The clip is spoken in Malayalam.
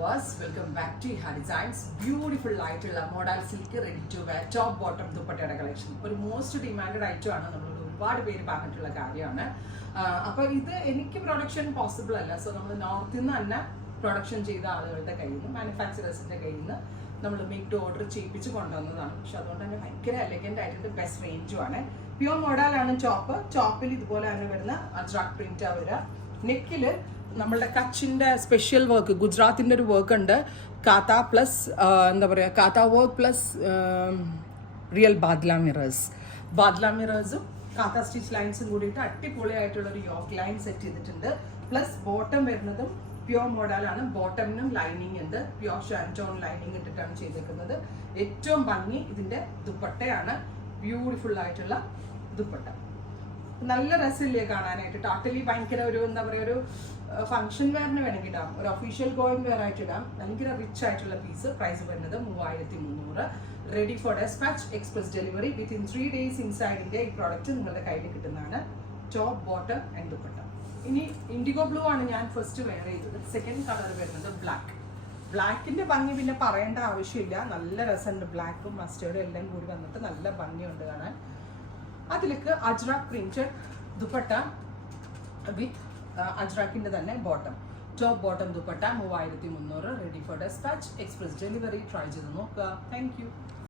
viewers, welcome back to Iha Designs. Beautiful ആയിട്ടുള്ള model silk ready to wear top bottom ദുപ്പട്ടയുടെ കളക്ഷൻ. ഒരു മോസ്റ്റ് ഡിമാൻഡഡ് ഐറ്റം ആണ്, നമ്മൾ ഒരുപാട് പേര് പറഞ്ഞിട്ടുള്ള കാര്യമാണ്. അപ്പോൾ ഇത് എനിക്ക് പ്രൊഡക്ഷൻ പോസിബിൾ അല്ല. സോ നമ്മൾ നോർത്തിൽ നിന്ന് തന്നെ പ്രൊഡക്ഷൻ ചെയ്ത ആളുകളുടെ കയ്യിൽ നിന്ന്, മാനുഫാക്ചറേഴ്സിന്റെ കയ്യിൽ നിന്ന് നമ്മൾ മേക്ക് ടു ഓർഡർ ചെയ്യിപ്പിച്ച് കൊണ്ടുവന്നതാണ്. പക്ഷെ അതുകൊണ്ട് തന്നെ ഭയങ്കര എലഗന്റ് ആയിട്ട് ബെസ്റ്റ് റേഞ്ചും ആണ്. പ്യൂർ മോഡലാണ് ടോപ്പിൽ ഇതുപോലെ തന്നെ വരുന്ന അജ്രാക് പ്രിന്റ് വരിക. നെക്കില് നമ്മളുടെ കച്ചിന്റെ സ്പെഷ്യൽ വർക്ക്, ഗുജറാത്തിന്റെ ഒരു വർക്ക് ഉണ്ട്. കാത്ത പ്ലസ് എന്താ പറയുക, കാത്ത വർക്ക് പ്ലസ് റിയൽ ബാദ്ല മിറേഴ്സും കാത്ത സ്റ്റിച്ച് ലൈൻസും കൂടിയിട്ട് അടിപൊളിയായിട്ടുള്ള ഒരു യോക്ക് ലൈൻ സെറ്റ് ചെയ്തിട്ടുണ്ട്. പ്ലസ് ബോട്ടം വരുന്നതും പ്യൂർ മോഡലാണ്. ബോട്ടമിനും ലൈനിങ് ഉണ്ട്, പ്യൂർ ഷാൻറ്റോൺ ലൈനിങ് ഇട്ടിട്ടാണ് ചെയ്തേക്കുന്നത്. ഏറ്റവും ഭംഗി ഇതിന്റെ ദുപ്പട്ടയാണ്. ബ്യൂട്ടിഫുൾ ആയിട്ടുള്ള ദുപ്പട്ട, നല്ല രസമില്ലേ കാണാനായിട്ട്. ടോട്ടലി ഭയങ്കര ഒരു എന്താ പറയുക, ഒരു ഫംഗ്ഷൻ വെയറിന് വേണമെങ്കിൽ ഇടാം, ഒരു ഒഫീഷ്യൽ ഗോയിങ് വെയർ ആയിട്ട് ഇടാം. ഭയങ്കര റിച്ച് ആയിട്ടുള്ള പീസ്. പ്രൈസ് വരുന്നത് 3300. Ready for dispatch, express delivery. Within 3 days ഇൻസൈഡിന്റെ ഈ പ്രോഡക്റ്റ് നിങ്ങളുടെ കയ്യിൽ കിട്ടുന്നതാണ്. Top bottom and dupatta. ഇനി ഇൻഡിഗോ ബ്ലൂ ആണ് ഞാൻ ഫസ്റ്റ് വെയർ ചെയ്തത്. സെക്കൻഡ് കളർ വരുന്നത് ബ്ലാക്ക്. ബ്ലാക്കിന്റെ ഭംഗി പിന്നെ പറയേണ്ട ആവശ്യമില്ല. നല്ല രസമുണ്ട്. ബ്ലാക്കും മസ്റ്റേർഡും എല്ലാം കൂടി വന്നിട്ട് നല്ല ഭംഗിയുണ്ട് കാണാൻ. അതിലേക്ക് അജ്രാക് പ്രിന്റഡ് ദുപ്പട്ട വിത്ത് അജ്രാക്കിന്റെ തന്നെ bottom. Top bottom dupatta 3300. Ready for dispatch, express delivery. Try ചെയ്ത് നോക്കുക. Thank U.